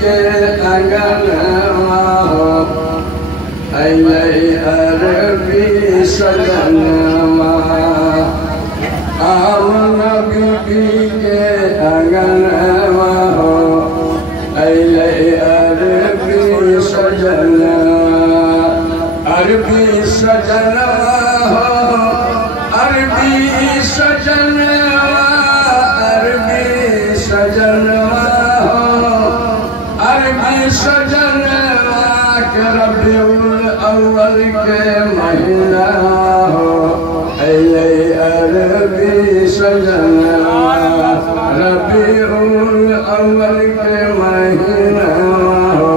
के अंगनवा हो अइले अरबी सजनवा आमना बीबी के अंगनवा हो अइले अरबी सजनवा अरबी सजनवा हो अरबी सजनवा अरबी सजनवा सजनवा के रबीउल अव्वल के महीना हो अइले अरबी सजनवा रबीउल अव्वल के महीना हो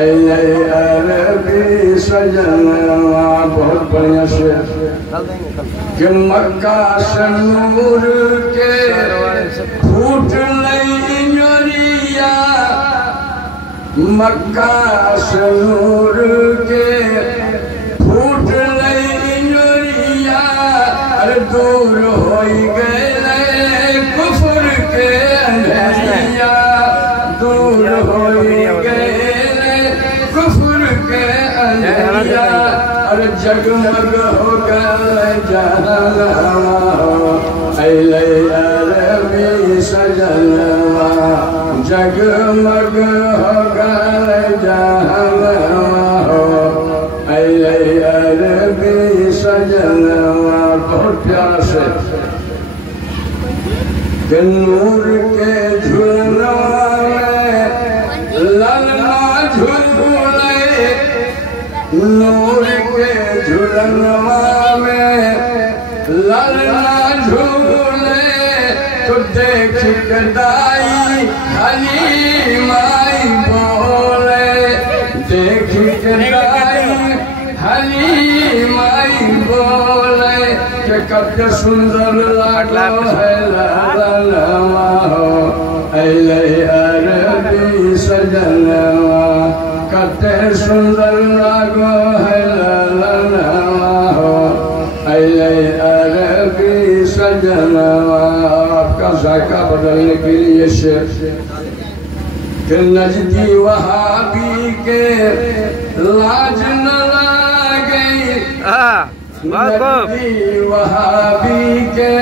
अइले अरबी सजनवा। बहुत बढ़िया से कि मक्का से नूर के फूट मक्का से नूर के फूट लइया दूर हो गए कुफर के अंधेरिया दूर हो गए कुफर के अंधेरिया और जगमग हो गए जहनवा अइले अरबी सजनवा जगमग हो गए जहनवा हो अइले अरबी सजनवा। बहुत प्यार से कि नूर के झुलनवा में ललना झूले नूर के झुलनवा में ललना झूले तो देख के दाई हली माई बोले देख के दाई हली माई बोले के कब सुंदर लागो है ललनवा हो अइले अरबी सजनवा कते सुंदर लागो है ललनवा हो अइले अरबी सजनवा। आपका जायका बदलने के लिए शेर कि नजदी वहाबी के लाज न लागे नजदी वहाबी के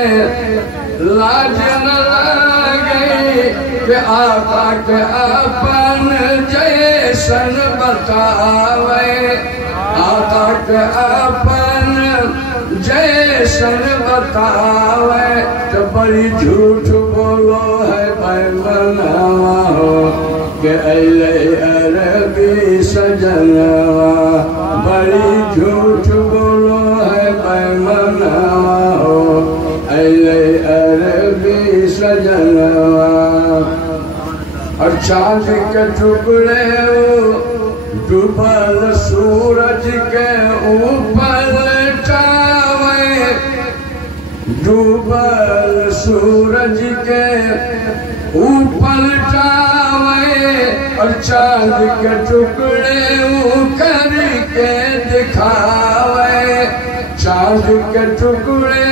लाज न लागे कि आका के अपन जैसन बतावे आका के अपन जैसन बतावे तो बड़ी झूठ बोलो है बैमनवा हो के अइले अरबी सजनवा बड़ी झूठ बोलो है बैमनवा हो अइले अरबी सजनवा। और चांद के टुकड़े डूबल सूरज के ऊपर डूबल सूरज के ऊपर टावे और चांद के टुकड़े कर के दिखावे चांद के टुकड़े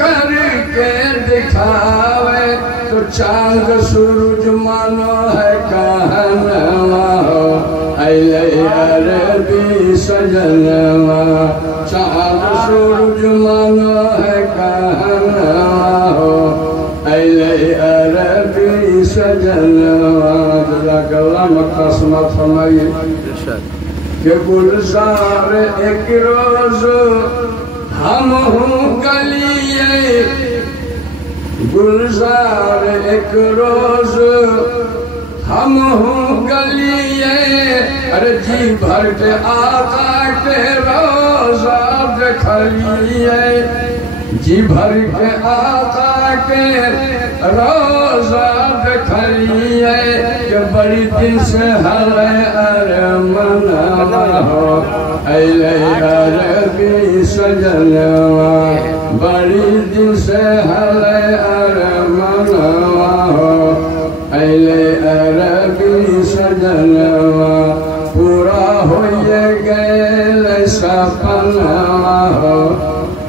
कर के दिखावे तो चांद सूरज मानो है कहनवा हो अइले अरबी सजनवा चांद सूरज मानो है कहनवा हो अइले अरबी सजनवा। जज़ाकल्लाह मक़समत फरमाइए कि गुलजार एक रोज हम हूँ गलिए गुलजार एक रोज हम हूँ गलिए अरे जी भर के आका के रोजा देखलिए जी भर के आका के रोजा देखलिए कि बड़ी दिन से हले अरमनवा हो अइले अरबी सजनवा बड़ी दिन से हले अरमनवा हो अइले अरबी सजनवा पूरा हो गए सपनवा हो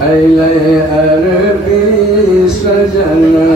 अइले अरबी सजनवा।